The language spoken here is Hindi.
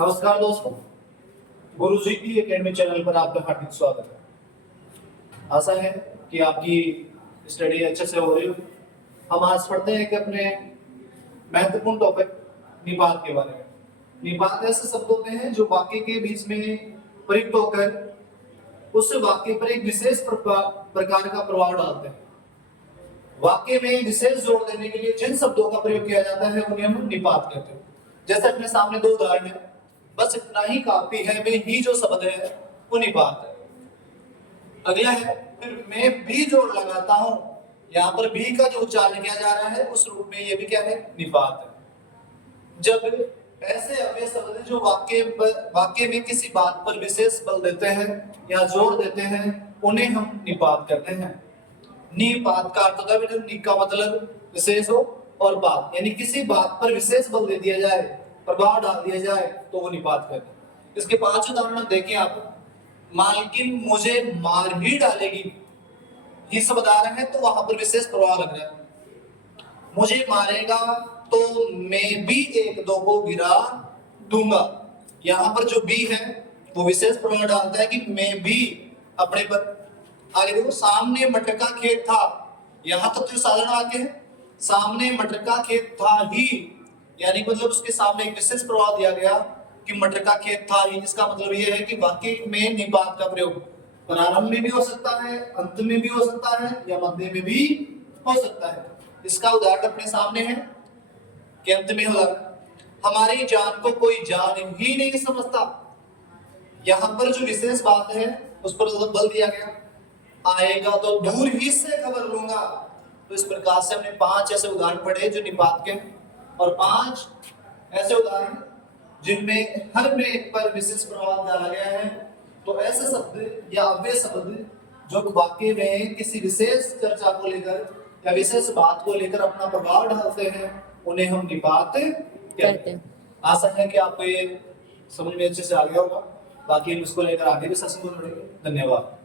नमस्कार दोस्तों, गुरुजी की एकेडमी चैनल पर आपका हार्दिक स्वागत है। आशा है कि आपकी स्टडी अच्छे से हो रही हो। हम आज पढ़ते हैं कि अपने महत्वपूर्ण टॉपिक निपात के बारे में। निपात ऐसे शब्द होते हैं जो वाक्य के बीच में प्रयुक्त होकर उस वाक्य पर एक विशेष प्रकार का प्रभाव डालते हैं। वाक्य में विशेष जोड़ देने के लिए जिन शब्दों का प्रयोग किया जाता है उन्हें हम निपात कहते हैं। जैसे अपने सामने दो उदाहरण है, बस इतना ही काफी है, वे ही जो शब्द है वो निपात है। अगला है, फिर मैं भी जोड़ लगाता हूं, यहाँ पर भी का जो उच्चारण किया जा रहा है उस रूप में ये भी क्या है, निपात है। जब ऐसे अव्यय शब्द जो वाक्य में किसी बात पर विशेष बल देते हैं या जोड़ देते हैं उन्हें हम निपात कहते हैं। निपात का अर्थ होता है नि का मतलब विशेष हो और बात यानी किसी बात पर विशेष बल दे दिया जाए, प्रभाव डाल दिया जाए तो वो निपात कहते हैं। इसके 5 उदाहरण देखें आप। मालकिन मुझे मार ही डालेगी, ये सब बता रहे हैं तो वहां पर विशेष प्रभाव लग रहा है। मुझे मारेगा तो मैं भी एक दो को गिरा दूंगा, यहाँ पर जो भी है वो विशेष प्रभाव डालता है कि मैं भी अपने पर। आगे देखो, सामने मटर का खेत था, यहां तक तो साधारण वाक्य है, सामने मटर का खेत था ही, यानी मतलब उसके सामने एक विशेष प्रभाव दिया गया कि मटर का खेत था ही। इसका मतलब यह है कि वाक्य में निपात का प्रयोग प्रारंभ में भी हो सकता है, अंत में भी हो सकता है या मध्य में भी हो सकता है। इसका उदाहरण अपने सामने है कि अंत में होगा, हमारी जान को कोई जान ही नहीं समझता। यहां पर जो विशेष बात है उस पर बल दिया गया, आएगा तो दूर ही से खबर लूंगा। तो इस प्रकार से हमने 5 ऐसे उदाहरण पढ़े जो निपात के, और 5 ऐसे उदाहरण जिनमें हर में एक पर विशेष प्रभाव डाला गया है। तो ऐसे शब्द या अव्यय शब्द जो वाक्य में किसी विशेष चर्चा को लेकर या विशेष बात को लेकर अपना प्रभाव डालते हैं उन्हें हम निपात कहते हैं। आशा है कि आपको ये समझ में अच्छे से आ गया होगा। बाकी हम इसको लेकर आगे भी सत्संग में पढ़ेंगे। धन्यवाद।